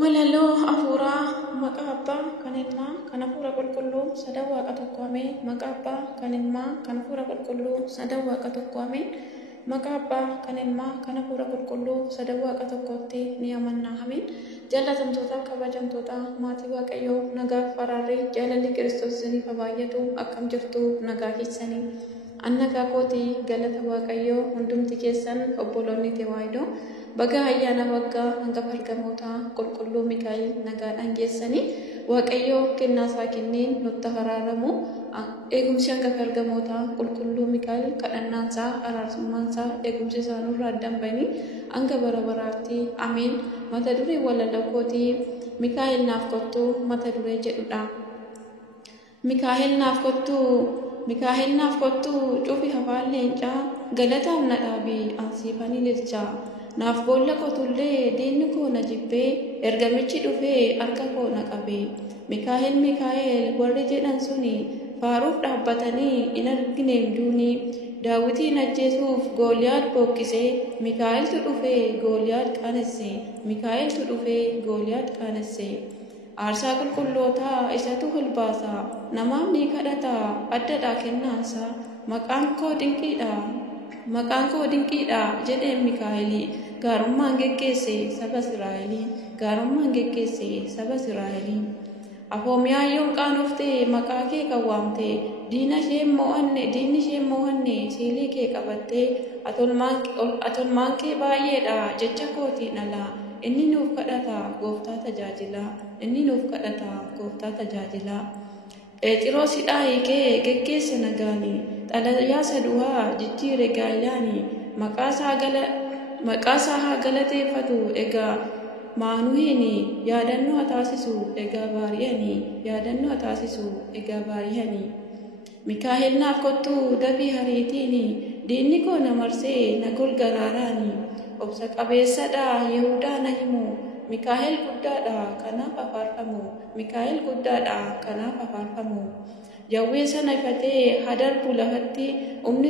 Walaloo hafuuraa maqaa abbaa kan ilmaa kan hafuura qulqulluu sadan waaqa tokko ameen. Maqaa abbaa kan ilmaa kan hafuura qulqulluu sadan waaqa tokko ameen. Maqaa abbaa kan ilmaa kan hafuura qulqulluu sadan waaqa tokkotti ni amannaa ameen. Jaalatamtoota kabajamtoota maatii waaqayyoo nagaa faraarri jaalalli Kiristoos isiniif haa baay'atu. Akkam jirtu nagaa keessanii. Annagaa kootii galata waaqayyoo hundumti keessan obboloonni Tewaayidoo baga ayyaana waggaa hanga fargamoota qulqulluu Mikaa'el nagaadhaan geessanii waaqayyoo kennaasaa kenneen nutti haraaramu eegumsi hanga fargamoota qulqulluu Mikaa'el kadhannaansaa araarsummaansaa eegumsi isaa nurraa addaan banii hanga bara baraatti ameen. Mata duree walaloo kootii Mikaa'el naaf kottuu mata duree jedhudha. Mikaa'el naaf kottuu cufi afaan leencaa galataam na dhaabii ansiifanii lilchaa. Naaf boolla qotullee diinni koo na jibbee ergamichi dhufee harka koo na qabee. Mikaa'el warri jedhan suni faaruuf dhaabbatanii hin argineem duunii. Daawitiin ajjeesuuf Gooliyaad bookkisee Mikaa'eltu dhufee Gooliyaad qaanessee. Aarsaa qulqullootaa isatu hulbaasaa namaaf ni kadhataa addadhaa kennaansaa. Maqaan koo dinqiidha jedheen Mikaa'el gaarummaan geggeesse saba Israa'elii. Afoomiyaayyoon qaanoftee maqaa kee qawwaamte diinni ishee mo'anne siilii kee qabattee atolmaan kee baay'eedha jecha kootiin alaa. Inni nuuf kadhata gooftaa tajaajilaa. Phexros hidhaa hiikee geggeesse nagaanii xalayaa sadu'aa jijjiire gaayyaanii. Maqaa isaa haa galateeffatu egaa maanuhiini yaadannoo haa taasisu egaa baari'anii. Mikaa'el naaf kottuu dafii hariitiini diinni koo na marsee na golgaraaraanii. Obsa qabeessadha Yihuudaa na himu Mikaa'el guddaadha kanaaf afaarfamu. Jawwee sana ifatee hadarbu lafatti humni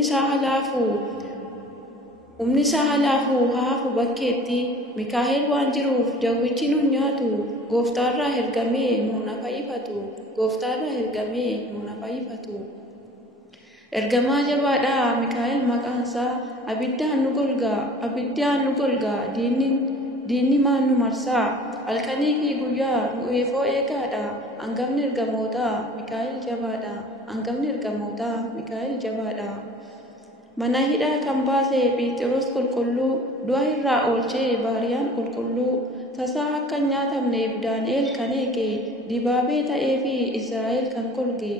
isaa halaafu haafu bakkeetti. Mikaa'el waan jiruuf jawwichi nun nyaatu gooftaarraa ergamee nuun fayyifatu. Ergamaa jabaadha Mikaa'el maqaansaa abiddaan nu golgaa diinni maan nu marsaa. Halkanii fi guyyaa nu eefoo eegaadha hangafni ergamootaa Mikaa'el jabaadha. Mana hidhaa kan baase Phexros qulqulluu du'a irraa oolchee baariyaan qulqulluu. Tasaa akka hin nyaatamneef Daani'el kan eege dibaabee ta'ee fi Israa'el kan golge.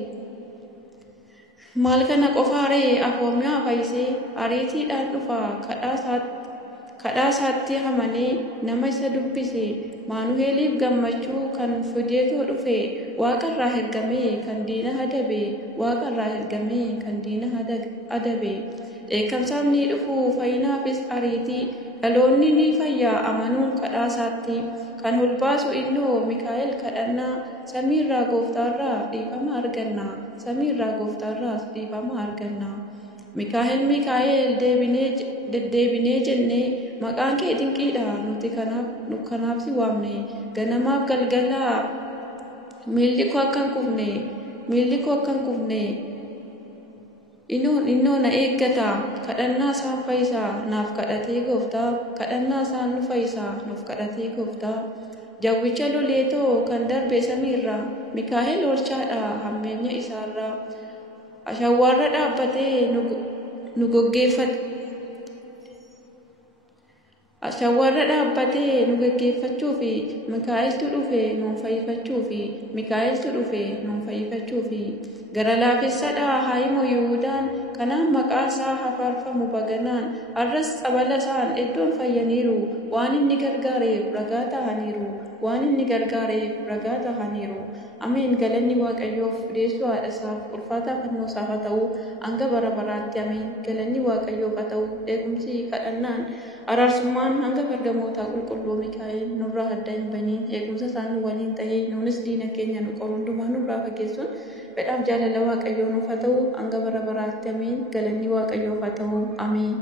Maal kana qofaaree afoomiyaa fayyisee ariitiidhaan dhufa kadhaa isaatti amanee nama isa dubbise. Maanuheeliif gammachuu kan fideetoo dhufe waaqarraa ergamee kan diina adabe. Dheekkamsaaf ni dhufu fayyinaafis ariitii dhaloonni ni fayyaa amanuun kadhaa isaatti. Kan hulbaasu innoo Mikaa'el kadhannaa samiirraa gooftaarraa dhiifama arganna. Mikaa'el deddeebinee jennee maqaan kee dinqiidha nuti kanaaf si waamne. Ganamaaf galgalaa miilli koo akka hin kufne innoo na eeggata. Kadhannaa isaan fayyisaa naaf kadhatee gooftaa. Jawwicha loleetoo kan darbe samiirraa Mikaa'el oolchaadha hammeenya isaarraa. Ashawwaarra dhaabbatee nu geggeeffachuufi Mikaa'eltu dhufe nuun fayyifachuufi. Gara laafessadha haa himu Yihuudaan kanaan maqaa isaa haa faarfamu baganaan. Arras xabala isaan iddoon fayyaniiru waan inni gargaareef ragaa tahaniiru. Ameen. Galanni waaqayyoof deessuu haadha isaaf ulfaataa fannoo isaaf haa ta'u hanga bara baraatti ameen. Galanni waaqayyoof haa ta'u eegumsi kadhannaan araarsummaan hanga fargamootaa qulqulluu Mikaa'el nurraa adda hin baniin eegumsa isaan nu waliin ta'ee nuunis diina keenya nu qabu hundumaa nurraa fageessuun fedhaaf jaalala waaqayyoo nuuf haa ta'u hanga bara baraatti ameen. Galanni waaqayyoof haa ta'u ameen.